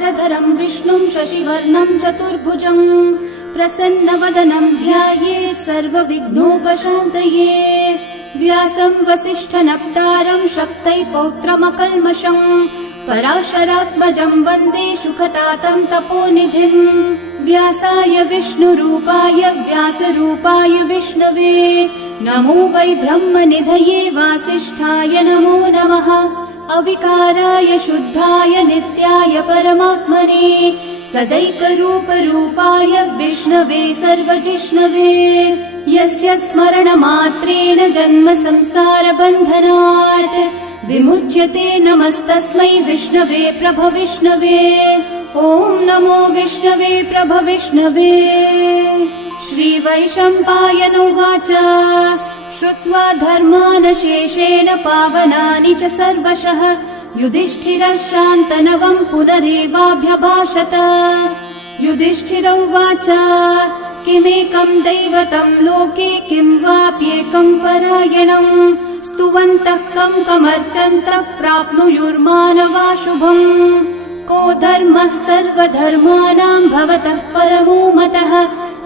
शुक्लाम्बरधरं विष्णुं शशिवर्णं चतुर्भुजं प्रसन्नवदनं ध्यायेत् सर्वविघ्नोपशान्तये। व्यासं वसिष्ठनप्तारं शक्तै पौत्रमकल्मषं पराशरात्मजं वन्दे शुकतातं तपोनिधिं। व्यासाय विष्णुरूपाय व्यासरूपाय विष्णवे नमो वै ब्रह्मनिधये वासिष्ठाय नमो नमः। अविकाराय शुद्धाय नित्याय परमात्मने सदैकरूपरूपाय विष्णवे सर्वजिष्णवे। यस्य स्मरणमात्रेण जन्म संसारबन्धनात् विमुच्यते नमस्तस्मै विष्णवे प्रभविष्णवे। ॐ नमो विष्णवे प्रभविष्णवे। श्रीवैशम्पायन उवाच श्रुत्वा धर्मानशेषेण पावनानि च सर्वशः युधिष्ठिरः शान्तनवं पुनरेवाभ्यभाषत। युधिष्ठिर उवाच किमेकं दैवतं लोके किं वाप्येकं परायणं स्तुवन्तः कमर्चन्तः प्राप्नुयुर्मानवा शुभम्। को धर्मः सर्वधर्माणां भवतः परमो मतः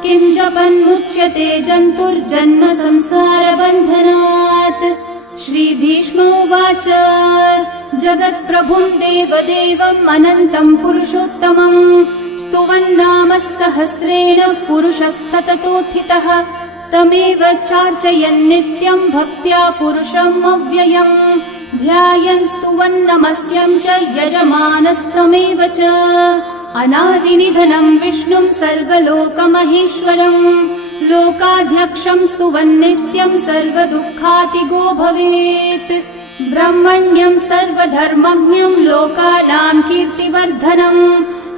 किं जपन्मुच्यते जन्तुर्जन्म संसारबन्धनात्। श्रीभीष्म उवाच जगत्प्रभुं देवदेवम् अनन्तं पुरुषोत्तमं स्तुवन्नामः सहस्रेण पुरुषस्तततोत्थितः तमेव चार्चयन् नित्यं भक्त्या पुरुषम् अव्ययम् ध्यायन् स्तुवन्नमस्यं च यजमानस्तमेव च। अनादिनिधनं विष्णुं सर्वलोकमहेश्वरं लोकाध्यक्षं स्तुवन्नित्यं सर्वदुःखातिगो भवेत्। ब्रह्मण्यं सर्वधर्मज्ञं लोकानां कीर्तिवर्धनं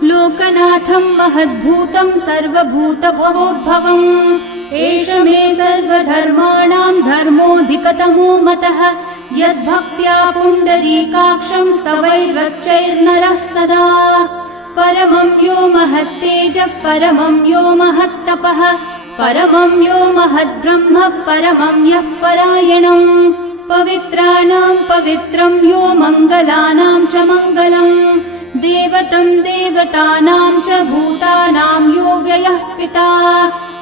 लोकनाथं महद्भूतं सर्वभूतभवोद्भवम्। एष मे सर्वधर्माणां धर्मोऽधिकतमो मतः यद्भक्त्या पुण्डरीकाक्षं स्तवैरर्चैर्नरः सदा। परमं यो महत्तेजः परमं यो महत्तपः परमं यो महद्ब्रह्म परमं यः परायणम्। पवित्राणां पवित्रं यो मङ्गलानां च मङ्गलम् देवतं देवतानां च भूतानां यो व्ययः पिता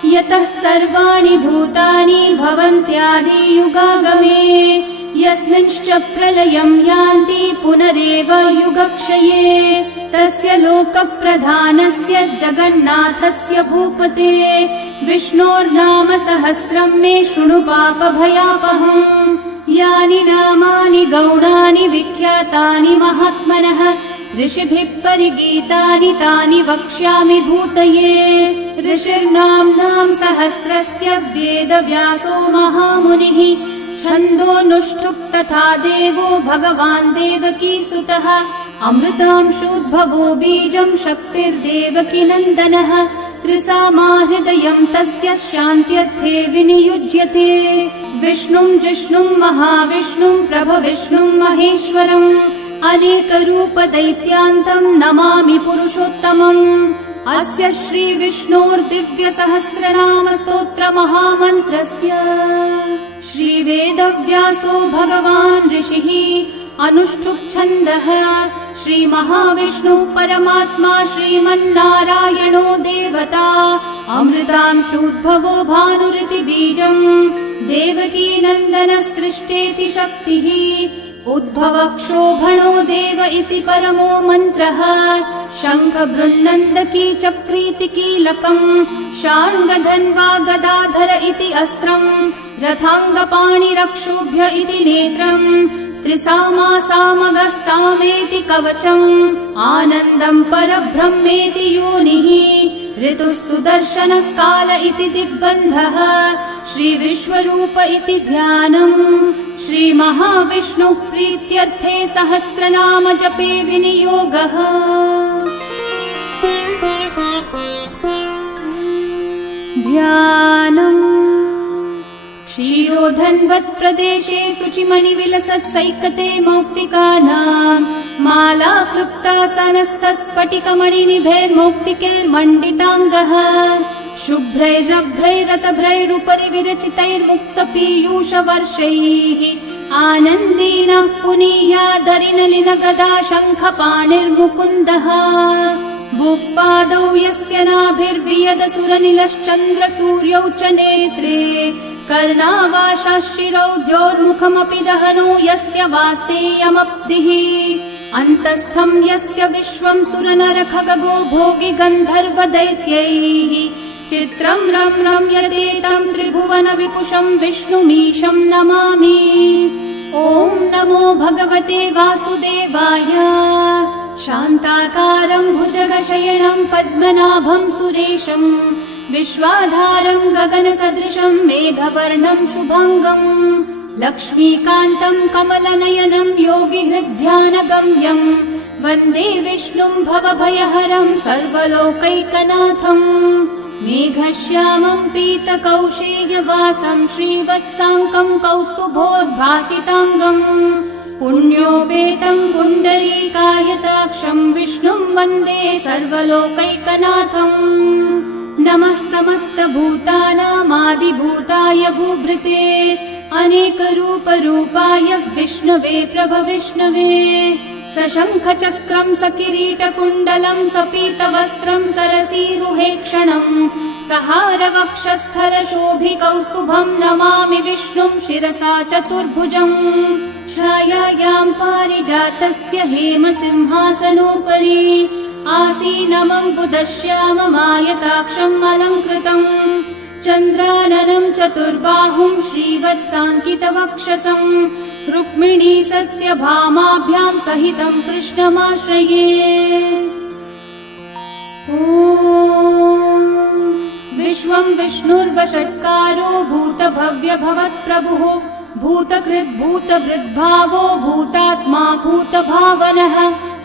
यतः सर्वाणि भूतानि भवन्त्यादियुगागमे यस्मिंश्च प्रलयं यान्ति पुनरेव युगक्षये तस्य लोकप्रधानस्य जगन्नाथस्य भूपते विष्णोर्नाम सहस्रं मे शृणु पापभयापहम्। यानि नामानि गौणानि विख्यातानि महात्मनः ऋषिभिः परिगीतानि तानि वक्ष्यामि भूतये। ऋषिर्नाम्नां सहस्रस्य वेदव्यासो महामुनिः छन्दोऽनुष्ठुप् तथा देवो भगवान् देवकीसुतः अमृतांशोद्भवो बीजं शक्तिर्देवकी नन्दनः त्रिसामा हृदयं तस्य शान्त्यर्थे विनियुज्यते। विष्णुं जिष्णुं महाविष्णुं प्रभविष्णुं महेश्वरम् अनेकरूपदैत्यान्तं नमामि पुरुषोत्तमम्। अस्य श्रीविष्णोर्दिव्यसहस्रनाम स्तोत्रमहामन्त्रस्य श्रीवेदव्यासो भगवान् ऋषिः अनुष्ठुप्-छन्दः श्रीमहाविष्णुः परमात्मा श्रीमन्नारायणो देवता अमृतांशोद्भवो भानुरिति बीजम् देवकी नन्दनः सृष्टेति शक्तिः उद्भवः क्षोभणो देव इति परमो मन्त्रः शङ्ख बृह्नन्दकी चक्रीति कीलकम् शार्ङ्गधन्वा गदाधर इति अस्त्रम् रथाङ्गपाणिरक्षोभ्य इति नेत्रम् त्रिसामा सामगः सामेति कवचम् आनन्दम् परब्रह्मेति योनिः ऋतुः सुदर्शनः काल इति दिग्बन्धः श्रीविश्वरूप इति ध्यानम् श्रीमहाविष्णुः प्रीत्यर्थे सहस्रनाम जपे विनियोगः। ध्यानम् क्षीरोधन्वत्प्रदेशे शुचिमणिविलसत्सैकते मौक्तिकानाम् माला क्लृप्तासनस्थस्फटिकमणिनिभैर्मौक्तिकैर्मण्डिताङ्गः शुभ्रैरभ्रैरतभ्रैरुपरि विरचितैर्मुक्तपीयूषवर्षैः आनन्देन पुनीयादरिनलिनगदा शङ्खपाणिर्मुकुन्दः भुवपादौ यस्य नाभिर्वियदसुरनिलश्चन्द्रसूर्यौ च नेत्रे कर्णावाशाशिरौ द्योर्मुखमपि दहनो यस्य वास्तेयमब्धिः अन्तस्थं यस्य विश्वं सुरनरखगो भोगि गन्धर्वदैत्यैः चित्रं रम्यते तं त्रिभुवन विपुषं विष्णुमीशं नमामि। ॐ नमो भगवते वासुदेवाय। शान्ताकारं भुजगशयनं पद्मनाभं सुरेशं विश्वाधारं गगनसदृशं मेघवर्णं शुभांगं लक्ष्मीकान्तं कमलनयनं योगिहृद्ध्यानगम्यं वन्दे विष्णुं भवभयहरं सर्वलोकैकनाथम् मेघश्यामं पीतकौशेयवासं श्रीवत्साङ्कं कौस्तुभोद्भासिताङ्गं पुण्योपेतं पुण्डरीकायताक्षं विष्णुं वन्दे सर्वलोकैकनाथम्। नमः समस्तभूतानामादिभूताय भूभृते अनेकरूपरूपाय विष्णवे प्रभविष्णवे सशङ्खचक्रं सकिरीटकुण्डलं सपीतवस्त्रं सरसीरुहेक्षणं सहारवक्षस्थलशोभिकौस्तुभं नमामि विष्णुं शिरसा चतुर्भुजम् छायायां पारिजातस्य हेमसिंहासनोपरि आसीनमम्बुदश्याममायताक्षम् अलङ्कृतम् चन्द्राननं चतुर्बाहुं श्रीवत्साङ्कितवक्षसं रुक्मिणी सत्यभामाभ्यां सहितं कृष्णमाश्रये। ॐ विश्वं विष्णुर्वषट्कारो भूतभव्यभवत्प्रभुः भूतकृद्भूतभृद्भावो भूतात्मा भूतभावनः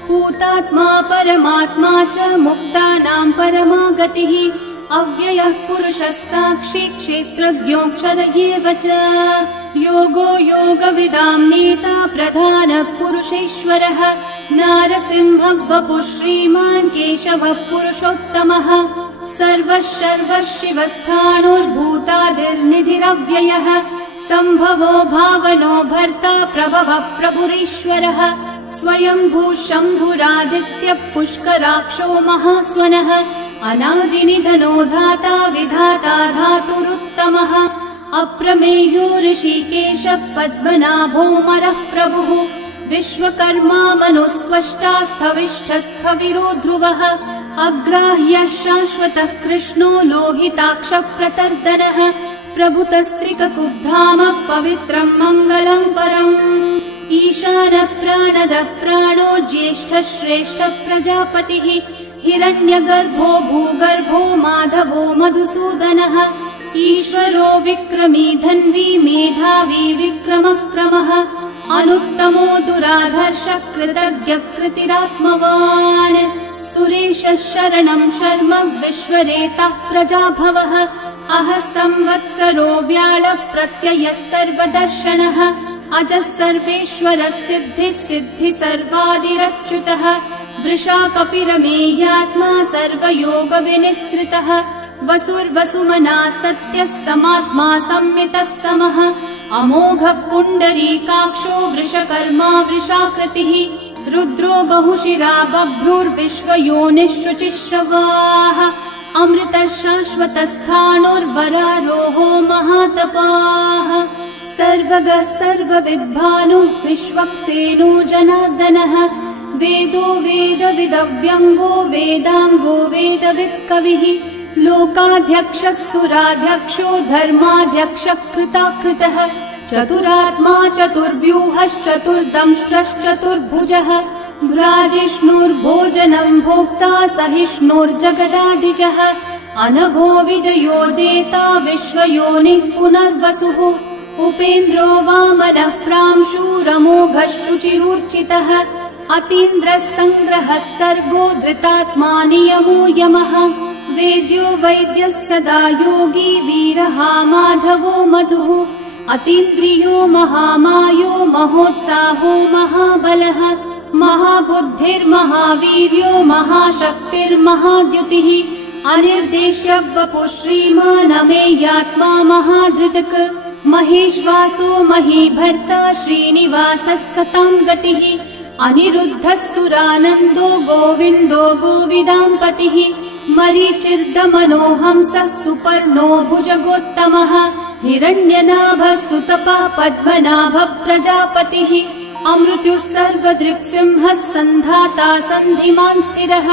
भूतात्मा परमात्मा च मुक्तानां परमा गतिः अव्ययः पुरुषः साक्षी क्षेत्रज्ञोऽक्षर एव च योगो योगविदां नेता प्रधानः पुरुषेश्वरः नारसिंहः वपुः श्रीमान् केशवः पुरुषोत्तमः सर्वः शर्वः शिवस्थाणोर्भूतादिर्निधिरव्ययः सम्भवो भावनो भर्ता प्रभवः प्रभुरीश्वरः स्वयंभू शम्भुरादित्यः पुष्कराक्षो महास्वनः अनादिनिधनो धाता विधाता धातुरुत्तमः अप्रमेयो ऋषिकेशः पद्मनाभोऽमरः प्रभुः विश्वकर्मा मनुस्त्वष्टा स्थविष्ठस्थविरो ध्रुवः अग्राह्यः शाश्वतः कृष्णो लोहिताक्षः प्रतर्दनः प्रभुतस्त्रिककुब्धामः पवित्रं मङ्गलं परम् ईशानः प्राणदः प्राणो ज्येष्ठः श्रेष्ठः प्रजापतिः हिरण्यगर्भो भूगर्भो माधवो मधुसूदनः ईश्वरो विक्रमी धन्वी मेधावी विक्रमक्रमः अनुत्तमो दुराधर्षः कृतज्ञः कृतिरात्मवान् सुरेशः शरणं शर्म विश्वरेतः प्रजाभवः अहः संवत्सरो व्याळः प्रत्ययः सर्वदर्शनः अजः सर्वेश्वरः सिद्धिः सिद्धि सर्वादिरच्युतः वृषा कपिरमेयात्मा सर्वयोगविनिःसृतः वसुर्वसुमना सत्यः समात्मा संवितः समः अमोघः पुण्डरीकाक्षो वृषकर्मा वृषाकृतिः रुद्रो बहुशिरा बभ्रुर्विश्वयोनिः शुचिश्रवाः अमृतः शाश्वतस्थाणोर्वरारोहो महातपाः सर्वगः सर्वविद्भानुः विश्वक्सेनो जनार्दनः वेदो वेदविदव्यङ्गो वेदाङ्गो वेदवित्कविः लोकाध्यक्षः सुराध्यक्षो धर्माध्यक्षः कृताकृतः चतुरात्मा चतुर्व्यूहश्चतुर्दंष्ट्रश्चतुर्भुजः भ्राजिष्णुर्भोजनं भोक्ता सहिष्णुर्जगदादिजः अनघो विजयो जेता विश्वयोनिः पुनर्वसुः उपेन्द्रो वामनः प्रांशुरमोघः शुचिरूर्चितः अतीन्द्रः सङ्ग्रहः सर्गो धृतात्मा नियमो यमः वेद्यो वैद्यः सदा योगी वीरः माधवो मधुः अतीन्द्रियो महामायो महोत्साहो महाबलः महाबुद्धिर्महावीर्यो महाशक्तिर्महाद्युतिः अनिर्देश्य वपुः श्रीमान् अमेयात्मा महाधृतक् महेश्वासो महीभर्ता श्रीनिवासः सतां गतिः अनिरुद्धः सुरानन्दो गोविन्दो गोविदाम्पतिः मरीचिर्दमनोहंसः सुपर्णो भुजगोत्तमः हिरण्यनाभः सुतपः पद्मनाभः प्रजापतिः अमृत्युः सर्वदृक्सिंहः सन्धाता सन्धिमान् स्थिरः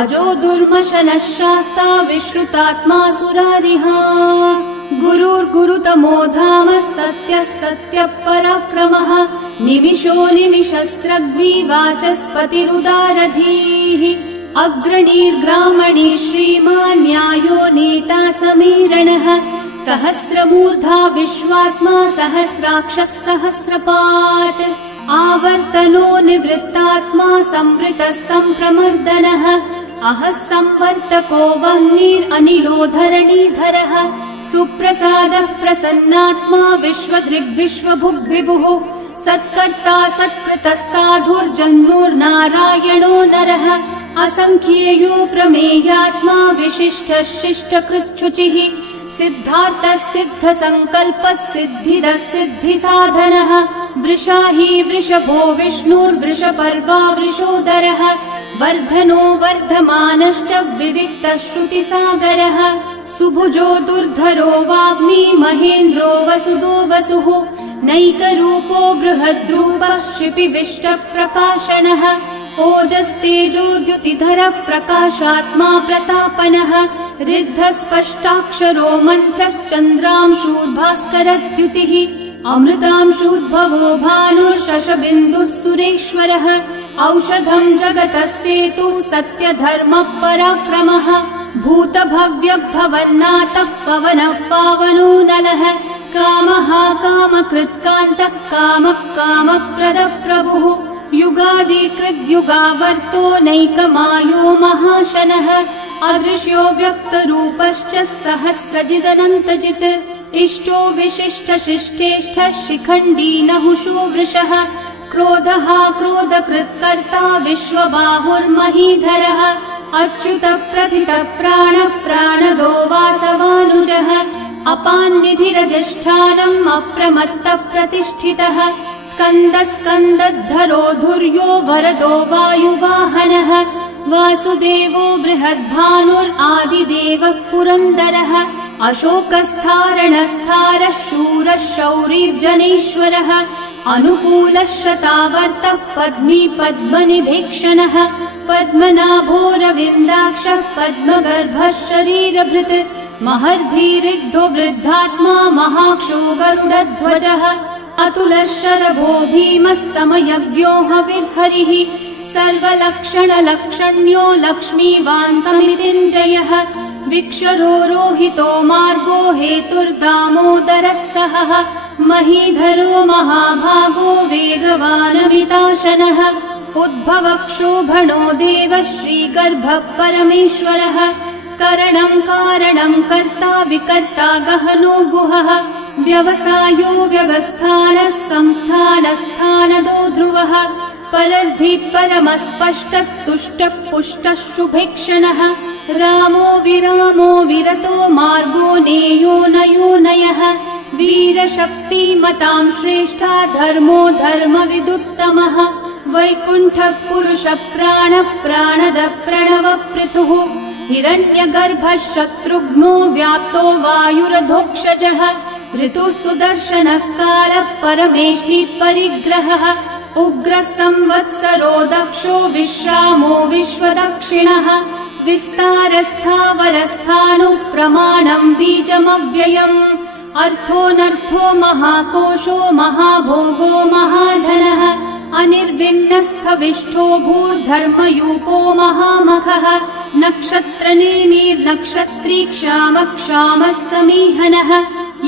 अजो दुर्मशनः शास्ता विश्रुतात्मा सुरारिः गुरुर्गुरुतमो धामः सत्यः सत्यः पराक्रमः निमिषो निमिषस्रग्वी वाचस्पतिरुदारधीः अग्रणीर्ग्रामणी श्रीमान् न्यायो नेता समीरणः सहस्रमूर्धा विश्वात्मा सहस्राक्षः सहस्रपात् आवर्तनो निवृत्तात्मा संवृतः सम्प्रमर्दनः अहः संवर्तको वह्निरनिलो धरणीधरः सुप्रसादः प्रसन्नात्मा विश्वदृग्विश्वभुग्विभुः सत्कर्ता सत्कृतः साधुर्जन्मोर्नारायणो नरः असंख्येयो प्रमेयात्मा विशिष्टः शिष्टकृच्छुचिः सिद्धार्थः सिद्धसङ्कल्पः सिद्धिदः सिद्धिसाधनः वृषाही वृषभो विष्णुर्वृषपर्वा वृषोदरः वर्धनो वर्धमानश्च विविक्तः श्रुतिसागरः सुभुजो दुर्धरो वाग्मी महेन्द्रो वसुदो वसुः नैकरूपो बृहद्रूपः क्षिपिविष्टप्रकाशनः ओजस्तेजोद्युतिधरः प्रकाशात्मा प्रतापनः ऋद्धः स्पष्टाक्षरो मन्त्रश्चन्द्रांशूर्भास्करद्युतिः अमृतांशूद्भवो भानुः शशबिन्दुः सुरेश्वरः औषधं जगतः सेतुः सत्यधर्मः पराक्रमः भूतभव्यभवन्नाथः पवनः पावनो नलः कामः कामकृत्कान्तः कामः कामप्रदः प्रभुः युगादिकृद्युगावर्तो नैकमायो महाशनः अदृश्यो व्यक्तरूपश्च सहस्रजिदनन्तजित् इष्टो विशिष्टशिष्टेष्ठः शिखण्डी नहुषो वृषः क्रोधः क्रोधकृत्कर्ता विश्वबाहुर्महीधरः अच्युतः प्रथितः प्राणः प्राणदो वासवानुजः अपान्निधिरधिष्ठानम् अप्रमत्तः प्रतिष्ठितः स्कन्दस्कन्दद्धरो धुर्यो वरदो वायुवाहनः वासुदेवो बृहद्भानुरादिदेवः पुरन्दरः अशोकस्थारणस्थारः शूरः शौरिर्जनेश्वरः अनुकूलः शतावर्तः पद्मी पद्मनिभीक्षणः पद्मनाभोरविन्दाक्षः पद्मगर्भः शरीरभृत् महर्धिरिग्धो वृद्धात्मा महाक्षो गरुडध्वजः अतुलः शरभो भीमः समयज्ञो हविर्हरिः सर्वलक्षणलक्षण्यो लक्ष्मीवान् समितिञ्जयः विक्षरो रोहितो मार्गो हेतुर्दामोदरः सहः महीधरो महाभागो वेगवानमिताशनः उद्भवक्षोभणो देवः श्रीगर्भः परमेश्वरः करणं कारणं कर्ता विकर्ता गहनो गुहः व्यवसायो व्यवस्थानः संस्थानस्थानदो ध्रुवः परर्धि परमस्पष्टः तुष्टः पुष्टः शुभेक्षणः रामो विरामो विरतो मार्गो नेयो नयो नयः वीरशक्तिमतां श्रेष्ठा धर्मो धर्मविदुत्तमः वैकुण्ठः पुरुषः प्राणः प्राणदः प्रणवपृथुः हिरण्यगर्भः शत्रुघ्नो व्याप्तो वायुरधोक्षजः ऋतुः सुदर्शनः कालः परमेष्ठी परिग्रहः उग्रः संवत्सरो दक्षो विश्रामो विश्वदक्षिणः विस्तारस्थावरस्थाणु प्रमाणं बीजमव्ययम् अर्थोऽनर्थो महाकोशो महाभोगो महाधनः अनिर्विण्णस्थविष्ठो भूर्धर्मयूपो महामखः नक्षत्रनेमिर्नक्षत्री क्षामः क्षामः समीहनः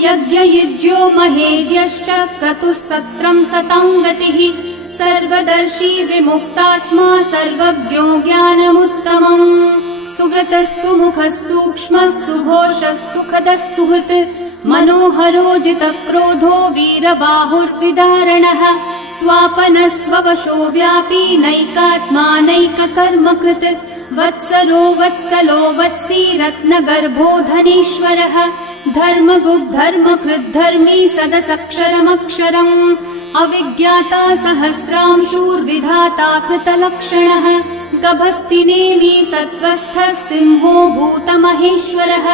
यज्ञयुज्यो महेज्यश्च क्रतुः सत्रं सताङ्गतिः सर्वदर्शी विमुक्तात्मा सर्वज्ञो ज्ञानमुत्तमम् सुव्रतः सुमुखः सूक्ष्मः सुघोषः सुखदः सुहृत् मनोहरो जितक्रोधो वीरबाहुर्विदारणः स्वापनः स्ववशो व्यापी नैकात्मा नैककर्मकृत् वत्सरो वत्सलो वत्सी रत्नगर्भो धनेश्वरः धर्मकृद्धर्मी सदसक्षरमक्षरम् अविज्ञाता सहस्रांशूर्विधाता कृतलक्षणः गभस्तिनेमि सत्त्वस्थः सिंहो भूतमहेश्वरः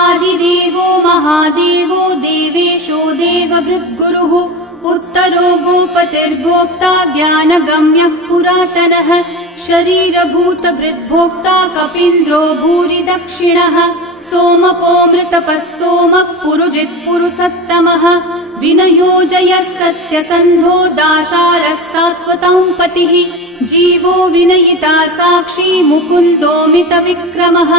आदिदेवो महादेवो देवेशो देवभृद्गुरुः उत्तरो गोपतिर्गोप्ता ज्ञानगम्यः पुरातनः शरीरभूतभृद्भोक्ता कपीन्द्रो भूरि दक्षिणः सोमपोऽमृतपः सोमः पुरुजित्पुरुसत्तमः विनयोजयः सत्यसन्धो दाशारः सात्वतां पतिः जीवो विनयिता साक्षी मुकुन्दोऽमितविक्रमः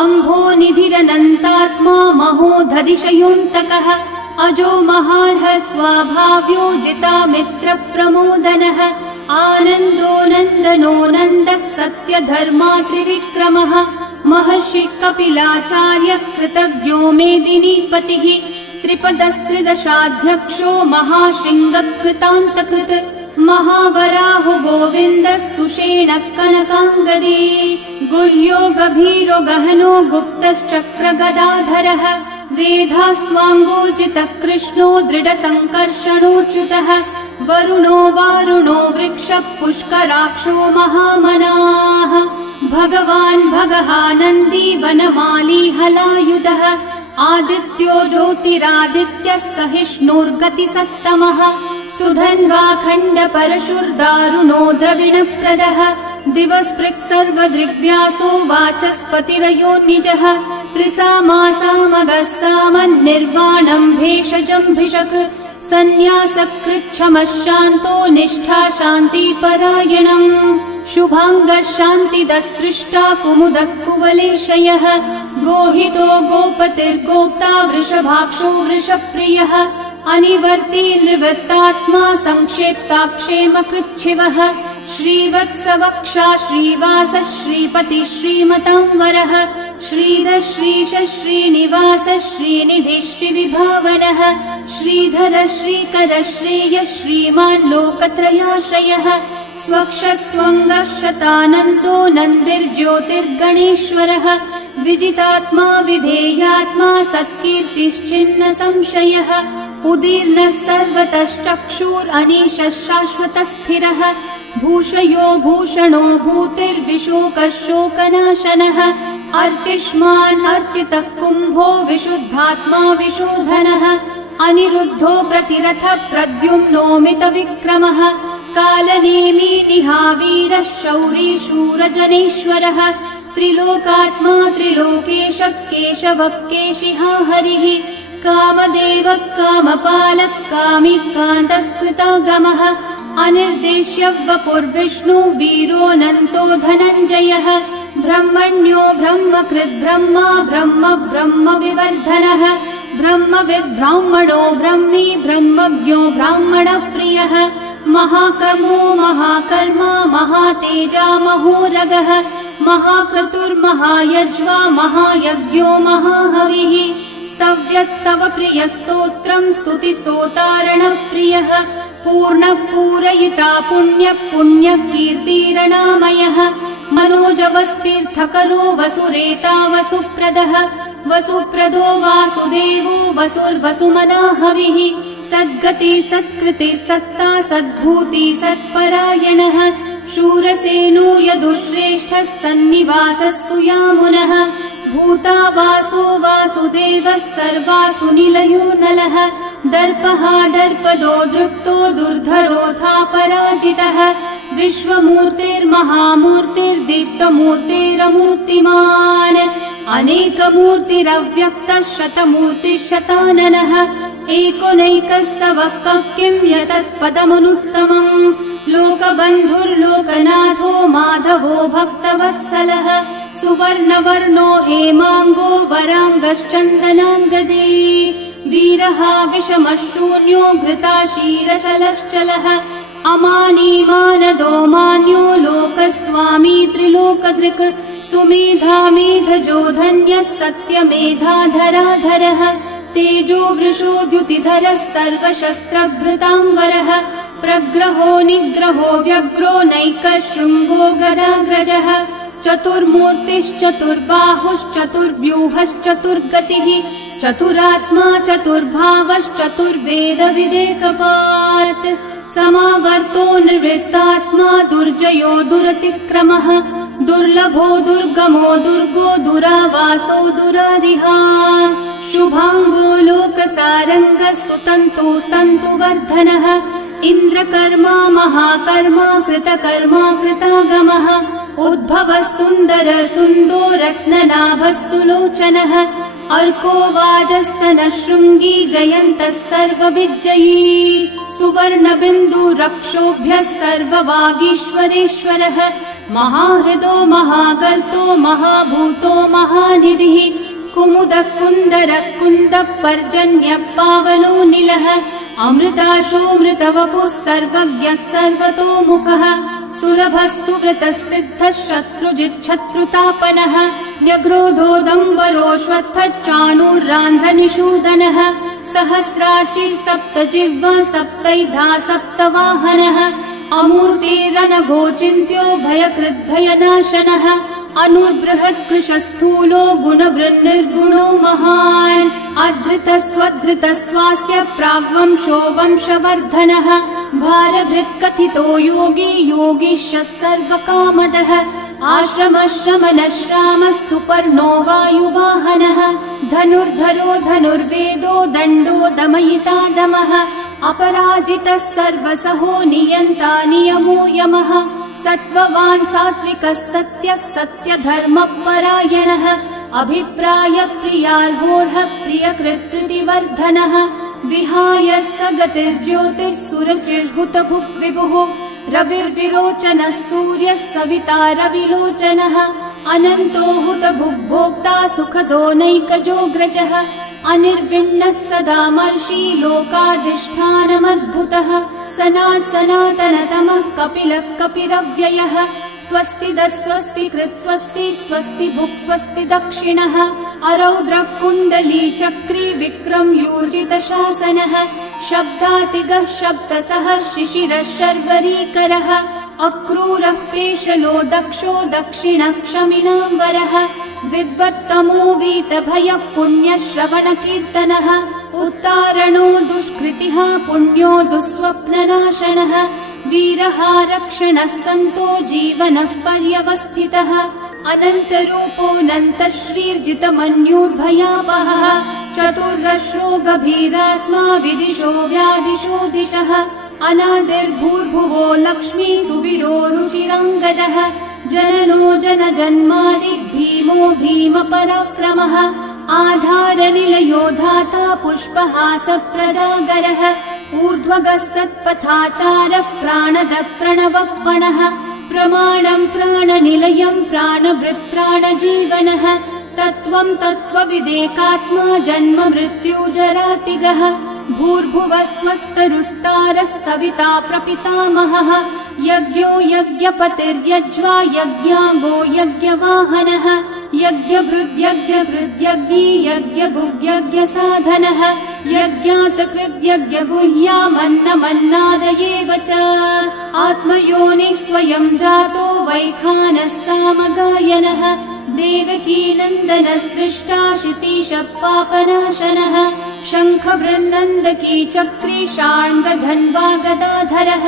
अम्भो निधिरनन्तात्मा महोदधिशयोऽन्तकः अजो महार्हः स्वाभाव्यो जितामित्रप्रमोदनः आनन्दो नन्दनो नन्दः सत्यधर्मा त्रिविक्रमः महर्षि कपिलाचार्य कृतज्ञो मेदिनीपतिः त्रिपदस्त्रिदशाध्यक्षो महाशृङ्गकृतान्तकृत् महावराहो गोविन्दः सुषेणः कनकाङ्गदी गुह्यो गभीरो गहनो गुप्तश्चक्रगदाधरः वेधास्वाङ्गोचितः कृष्णो दृढसङ्कर्षणोच्युतः वरुणो वारुणो वृक्षः पुष्कराक्षो महामनाः भगवान् भगहानन्दी वनमाली हलायुधः आदित्यो ज्योतिरादित्यः सहिष्णुर्गतिसत्तमः सुधन्वा खण्डपरशुर्दारुणो द्रविणप्रदः दिवस्पृक् सर्वदृग्व्यासो वाचस्पतिरयो निजः त्रिसामासामगः सामन्निर्वाणम् भेषजम्भिषक् सन्न्यासकृच्छमः शान्तो निष्ठा शान्तिपरायणम् शुभाङ्गः शान्तिदः सृष्टा कुमुदः कुवलेशयः गोहितो गोपतिर्गोप्ता वृषभाक्षो वृषप्रियः अनिवर्ती निवृत्तात्मा संक्षेप्ताक्षेमकृच्छिवः श्रीवत्सवक्षा श्रीवासः श्रीपतिः श्रीमतांवरः श्रीधः श्रीशः श्रीनिवासः श्रीनिधिः श्रीविभावनः श्रीधरः श्रीकरः श्रेयः श्रीमान् लोकत्रयाश्रयः स्वक्षः स्वङ्गः शतानन्दो नन्दिर्ज्योतिर्गणेश्वरः विजितात्मा विधेयात्मा सत्कीर्तिश्चिन्न संशयः उदीर्णः सर्वतश्चक्षुरनीशः शाश्वतस्थिरः भूषयो भूषणो भूतिर्विशोकः शोकनाशनः अर्चिष्मान् अर्चितः कुम्भो विशुद्धात्मा विशोधनः अनिरुद्धो प्रतिरथः प्रद्युम्नोमितविक्रमः कालनेमी निहावीरः शौरी शूरजनेश्वरः त्रिलोकात्मा त्रिलोकेशः केशवः केशिहा हरिः कामदेवः कामपालः कामिकान्तः कृतागमः अनिर्देश्य वपुर्विष्णु वीरोऽनन्तो धनञ्जयः ब्रह्मण्यो ब्रह्मकृद्ब्रह्मा ब्रह्म ब्रह्मविवर्धनः ब्रह्मविद् ब्राह्मणो ब्रह्मी ब्रह्मज्ञो ब्राह्मणप्रियः महाक्रमो महाकर्मा महातेजा महोरगः महाक्रतुर्महायज्वा महायज्ञो महाहविः स्तव्यस्तव प्रियस्तोत्रम् स्तुतिस्तोतारणप्रियः पूर्णपूरयिता पुण्यकीर्तिरणामयः मनोजवस्तीर्थकरो वसुरेता वसुप्रदः वसुप्रदो वासुदेवो वसुर्वसुमनाहविः सद्गति सत्कृति सत्ता सद्भूति सत्परायणः शूरसेनो यदुश्रेष्ठः सन्निवासः सुयामुनः भूता वासो वासुदेवः सर्वासु निलयो नलः दर्पः दर्पदो दृप्तो दुर्धरोऽथा पराजितः विश्वमूर्तिर्महामूर्तिर्दीप्तमूर्तिरमूर्तिमान् अनेकमूर्तिरव्यक्तः शतमूर्तिः शताननः एकोनैकः सवः किं यतत्पदमनुत्तमम् लोकबन्धुर्लोकनाथो माधवो भक्तवत्सलः सुवर्णवर्णो हेमाङ्गो वराङ्गश्चन्दनाङ्गदे वीरः विषमः शून्यो घृताशीरशलश्चलः अमानीमानदो मान्यो लोकस्वामी त्रिलोकधृक् सुमेधा मेधजो धन्यः सत्यमेधाधराधरः तेजो वृषो द्युतिधरः सर्वशस्त्रभृताम्बरः प्रग्रहो निग्रहो व्यग्रो नैकः शृङ्गो गदाग्रजः चतुर्मूर्तिश्चतुर्बाहुश्चतुर्व्यूहश्चतुर्गतिः चतुरात्मा चतुर्भावश्चतुर्वेदविदेकपात् समावर्तो निर्वृत्तात्मा दुर्जयो दुरतिक्रमः दुर्लभो दुर्गमो दुर्गो दुरावासो दुरारिहा शुभांगो लोकसारंगः सुतन्तुस्तन्तुवर्धनः इन्द्रकर्मा महाकर्मा कृतकर्मा कृतागमः उद्भवः सुन्दर सुन्दो रत्ननाभः सुलोचनः अर्को वाजस्सनः शृङ्गी जयन्तः सर्वविजयी सुवर्णबिन्दु रक्षोभ्यः सर्ववागीश्वरेश्वरः महाहृदो महागर्तो महाभूतो महानिधिः कुमुदः कुन्दरः कुन्दः पर्जन्यः पावनो निलः अमृताशोऽमृतवपुः सर्वज्ञः सर्वतोमुखः सुलभः सुव्रतः सिद्धः शत्रुजिच्छत्रुतापनः न्यग्रोधोदम्बरोऽश्वत्थश्चाणूरान्ध्रनिषूदनः सहस्रार्ची सप्तजिह्वा सप्तैधा सप्तवाहनः अमूर्तिरनघोचिन्त्यो भयकृद्भयनाशनः अनुर्बृहत्कृशस्थूलो गुणवृन्निर्गुणो महान् अधृतस्वधृतस्वास्य प्राग्वंशो वंशवर्धनः भारभृत्कथितो योगी योगीशः सर्वकामदः आश्रमश्रमणश्रामः सुपर्णो वायुवाहनः धनुर्धरो धनुर्वेदो दण्डो दमयिता दमः अपराजितः सर्वसहो नियन्ता नियमो यमः सत्त्ववान् सात्विकः सत्यः सत्यधर्मपरायणः अभिप्रायप्रियार्होर्हः प्रियकृत्प्रीतिवर्धनः विहाय स गतिर्ज्योतिः सुरचिर्हुतभुक् विभुः रविर्विरोचनः सूर्यः सविता रविलोचनः अनन्तो हुतभुग्भोक्ता सुखदो नैकजोऽग्रजः अनिर्विण्णः सदा मर्षि लोकाधिष्ठानमद्भुतः सनातनतमः कपिलः कपिरव्ययः स्वस्तिदः स्वस्तिकृत् स्वस्ति स्वस्ति भुक् स्वस्ति दक्षिणः अरौद्रः कुण्डली चक्री विक्रमयूर्जितशासनः शब्दातिगः शब्दसः शिशिरः शर्वरीकरः अक्रूरः पेशलो दक्षो दक्षिणः क्षमिनाम्बरः विद्वत्तमो वीतभयः पुण्यश्रवणकीर्तनः उत्तारणो दुष्कृतिः पुण्यो दुःस्वप्ननाशनः वीरः रक्षणः सन्तो जीवनः पर्यवस्थितः अनन्तरूपोऽनन्तः श्रीर्जितमन्युर्भयापहः चतुर्रश्रो गभीरात्मा विदिशो व्यादिशो दिशः अनादिर्भूर्भुवो लक्ष्मी सुवीरो रुचिराङ्गदः जननो जनजन्मादि भीमो भीमपराक्रमः आधारनिलयो धाता पुष्पहास प्रजागरः ऊर्ध्वगः सत्पथाचारः प्राणदः प्रणवप्पणः प्रमाणं प्राणनिलयं प्राणभृत् प्राणजीवनः तत्त्वं तत्त्वविदेकात्मा जन्म मृत्युजरातिगः भूर्भुवः स्वस्तरुस्तारः सविता प्रपितामहः यज्ञो यज्ञपतिर्यज्वा यज्ञाङ्गो यज्ञवाहनः यज्ञभृद्यज्ञभृद्यज्ञी यज्ञगुह्यज्ञसाधनः यज्ञातकृद्यज्ञगुह्यामन्नमन्नादयेव च आत्मयोनिः स्वयं जातो वैखानः सामगायनः देवकीनन्दनः सृष्टा शितीशः पापनाशनः शङ्खवृन्नन्दकी चक्री शार्ङ्गधन्वा गदाधरः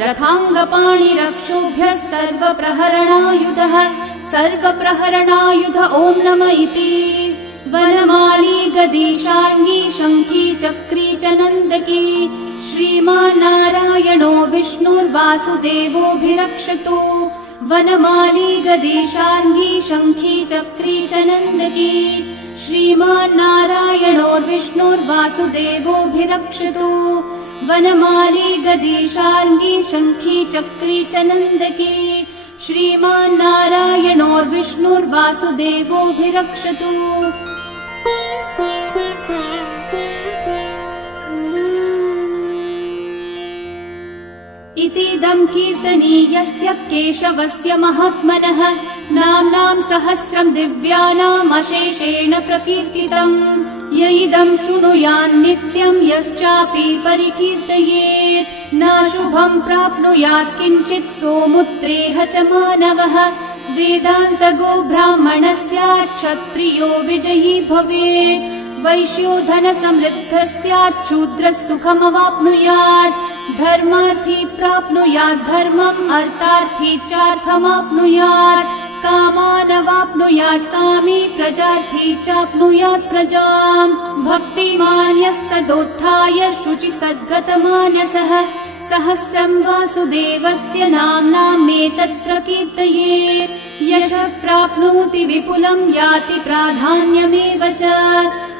रथाङ्गपाणिरक्षोभ्यः सर्वप्रहरणायुधः सर्वप्रहरणायुध ॐ नम इति वनमाली गदी शार्ङ्गी शङ्खी चक्री च नन्दकी श्रीमान्नारायणो विष्णुर्वासुदेवोऽभिरक्षतु वनमाली गदी शार्ङ्गी शङ्खी चक्री च नन्दकी श्रीमान्नारायणो विष्णुर्वासुदेवोऽभिरक्षतु वनमाली गदी शार्ङ्गी शङ्खी चक्री च नन्दकी श्रीमान्नारायणो विष्णुर्वासुदेवोऽभिरक्षतु इतीदं कीर्तनीयस्य केशवस्य महात्मनः नाम्नां सहस्रं दिव्यानामशेषेण प्रकीर्तितम् य इदं शृणुयान् नित्यं यश्चापि परिकीर्तयेत् नाशुभं प्राप्नुयात् किञ्चित् सोमुत्रेह च मानवः वेदान्तगो ब्राह्मणः स्यात् क्षत्रियो विजयी भवेत् वैश्यो धनसमृद्धः स्यात्, शूद्रः सुखमवाप्नुयात्। धर्मार्थी प्राप्नुयात् धर्मम्, अर्थार्थी चार्थमाप्नुयात्। कामानवाप्नुयात् कामी, प्रजार्थी चाप्नुयात् प्रजाम्। भक्तिमान् यः सदोत्थाय, शुचिस्तद्गतमानसः, सहस्रं वासुदेवस्य नाम्नामेतत् प्रकीर्तये। यशः प्राप्नोति विपुलं, याति प्राधान्यमेव च।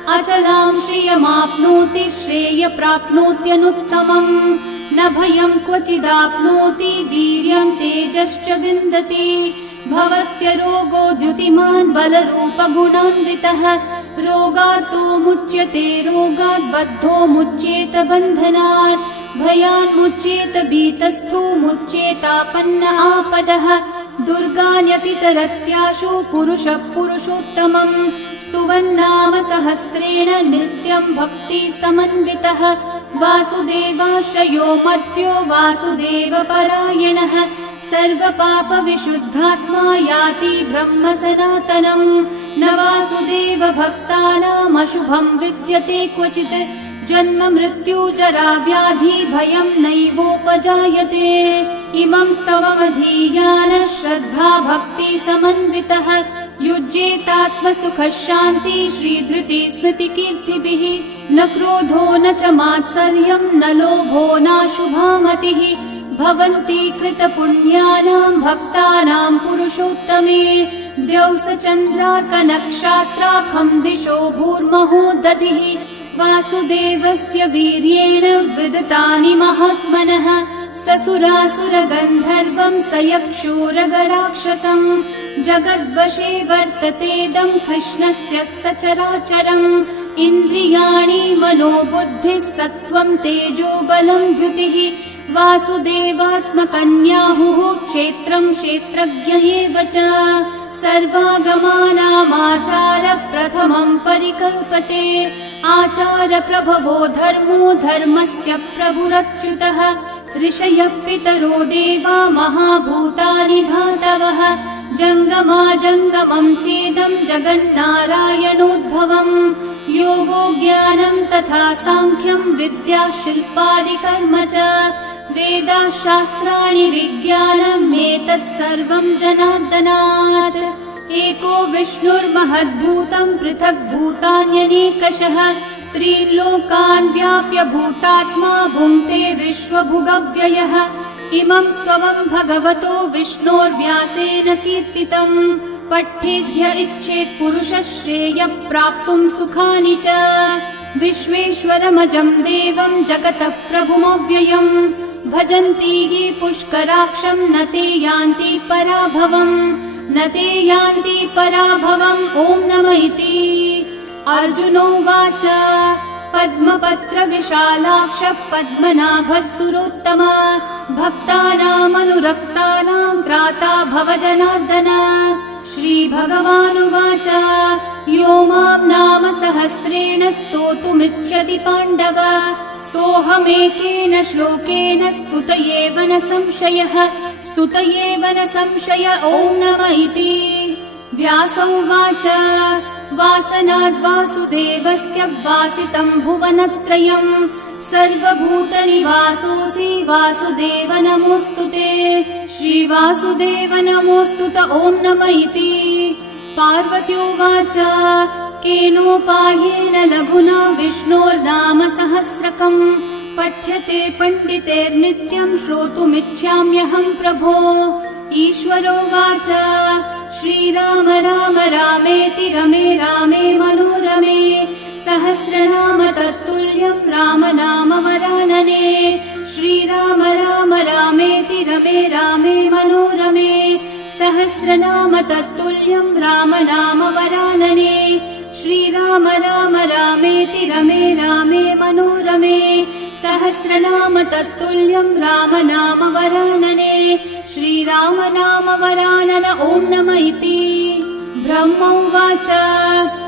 अचलां श्रियमाप्नोति, श्रेय प्राप्नोत्यनुत्तमम्। न भयं क्वचिदाप्नोति, वीर्यं तेजश्च विन्दति। भवत्यरोगो द्युतिमान्, बलरूपगुणान्वितः। रोगार्तो मुच्यते रोगात्, बद्धो मुच्येत बन्धनात्। भयान् मुच्येत भीतस्थो, मुच्येतापन्न आपदः। दुर्गान्यतितरत्याशु, पुरुषः पुरुषोत्तमम्। स्तुवन्नाम सहस्रेण, नित्यं भक्ति समन्वितः। वासुदेवाश्रयो मर्त्यो, वासुदेवपरायणः। सर्वपापविशुद्धात्मा, याति ब्रह्म सनातनम्। न वासुदेव भक्तानामशुभं विद्यते क्वचित्। जन्म मृत्यु जरा व्याधि, भयं नैवोपजायते। इमं स्तवमधीयानः, श्रद्धा भक्ति समन्वितः। युज्येतात्मसुखः शान्ति, श्रीधृति स्मृतिकीर्तिभिः। न क्रोधो न च मात्सर्यं, न लोभो नाशुभा मतिः। भवन्ति कृतपुण्यानां, भक्तानां पुरुषोत्तमे। द्यौ स चन्द्रार्कनक्षत्राखं, दिशो भूर्महो दधिः। वासुदेवस्य वीर्येण विदतानि महात्मनः। ससुरासुरगन्धर्वं, स यक्षोरगराक्षसम्। जगद्वशे वर्ततेदं, कृष्णस्य सचराचरम्। इन्द्रियाणि मनोबुद्धिः, सत्त्वं तेजो बलं द्युतिः। वासुदेवात्मकन्याहुः, क्षेत्रं क्षेत्रज्ञ एव च। सर्वागमानामाचार प्रथमं परिकल्पते। आचार प्रभवो धर्मो, धर्मस्य प्रभुरच्युतः। ऋषयः पितरो देवा, महाभूतानि धातवः। जङ्गमाजङ्गमं चेदं, जगन्नारायणोद्भवम्। योगो ज्ञानं तथा साङ्ख्यं, विद्या शिल्पादिकर्म च। वेदाः शास्त्राणि विज्ञानम्, एतत् सर्वं जनार्दनात्। एको विष्णुर्महद्भूतं, पृथक् भूतान्यनेकशः। त्रीन् लोकान् व्याप्य भूतात्मा, भुङ्क्ते विश्वभुगव्ययः। इमं स्तवं भगवतो विष्णोर्व्यासेन कीर्तितम्। पठ्येद्य इच्छेत् पुरुषः, श्रेयः प्राप्तुं सुखानि च। विश्वेश्वरमजं देवं, जगतः प्रभुमव्ययम्। भजन्ति ये पुष्कराक्षं, न ते यान्ति पराभवम्। न ते यान्ति पराभवम्। ॐ नमः इति। अर्जुनोवाच पद्मपत्रविशालाक्षः, पद्मनाभः सुरोत्तम। भक्तानामनुरक्तानां, त्राता भव जनार्दन। श्रीभगवानुवाच यो मां नाम सहस्रेण, स्तोतुमिच्छति पाण्डव। सोऽहमेकेन श्लोकेन, स्तुतयेव न संशयः। स्तुतयेव न संशय। ॐ नमः इति। व्यास उवाच वासनाद्वासुदेवस्य, वासितं भुवनत्रयम्। सर्वभूतनिवासोऽसि, वासुदेव नमोऽस्तु ते। श्रीवासुदेव नमोऽस्तु त। ॐ नमः इति। पार्वत्योवाच केनोपायेन लघुना, विष्णोर्नाम सहस्रकम्। पठ्यते पण्डितेर्नित्यं, श्रोतुमिच्छाम्यहं प्रभो। ईश्वरोवाच श्रीराम राम रामेति, रमे रामे मनोरमे। सहस्रनाम तत्तुल्यं, राम नाम वरानने। श्रीराम राम रामेति, रमे रामे मनोरमे। सहस्रनाम तत्तुल्यं, राम नाम वरानने। श्रीराम राम रामेति, रमे रामे मनोरमे। सहस्रनाम तत्तुल्यं, राम नाम वरानने। श्रीराम नाम वरानन। ॐ नमः इति। ब्रह्म उवाच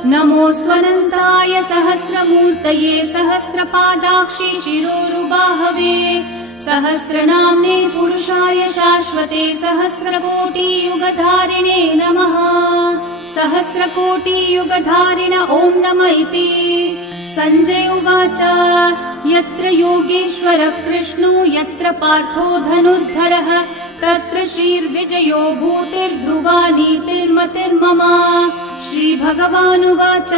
नमोऽस्त्वनन्ताय सहस्रमूर्तये, सहस्रपादाक्षि शिरोरुबाहवे। सहस्रनाम्ने पुरुषाय शाश्वते, सहस्रकोटियुगधारिणे नमः। सहस्रकोटियुगधारिण ॐ नम इति। सञ्जय उवाच यत्र योगेश्वर कृष्णो यत्र पार्थो धनुर्धरः तत्र श्रीर्विजयो भूतिर्ध्रुवा नीतिर्मतिर्मम। श्रीभगवानुवाच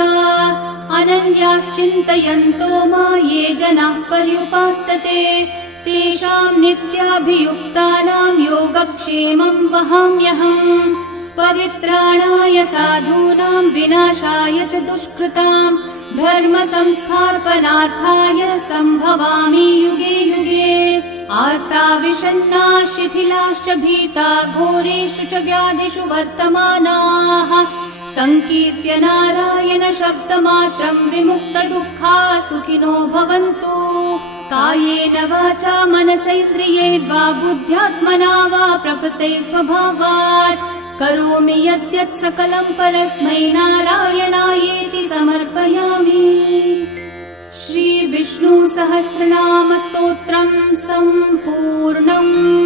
अनन्याश्चिन्तयन्तो मा ये जनाः पर्युपासते तेषाम् नित्याभियुक्तानां योगक्षेमं वहाम्यहम्। परित्राणाय साधूनां विनाशाय च दुष्कृताम् धर्म संस्थापनार्थाय सम्भवामि युगे युगे। आर्ता विषण्णा शिथिलाश्च भीता घोरेषु च व्याधिषु वर्तमानाः संकीर्त्य नारायण शब्दमात्रं विमुक्तदुःखा सुखिनो भवन्तु। कायेन वाचा मनसैन्द्रियैर्वा बुद्ध्यात्मना वा प्रकृते स्वभावात् करोमि यद्यत् सकलं परस्मै नारायणायेति समर्पयामि। श्री विष्णु सहस्रनाम स्तोत्रम् सम्पूर्णम्।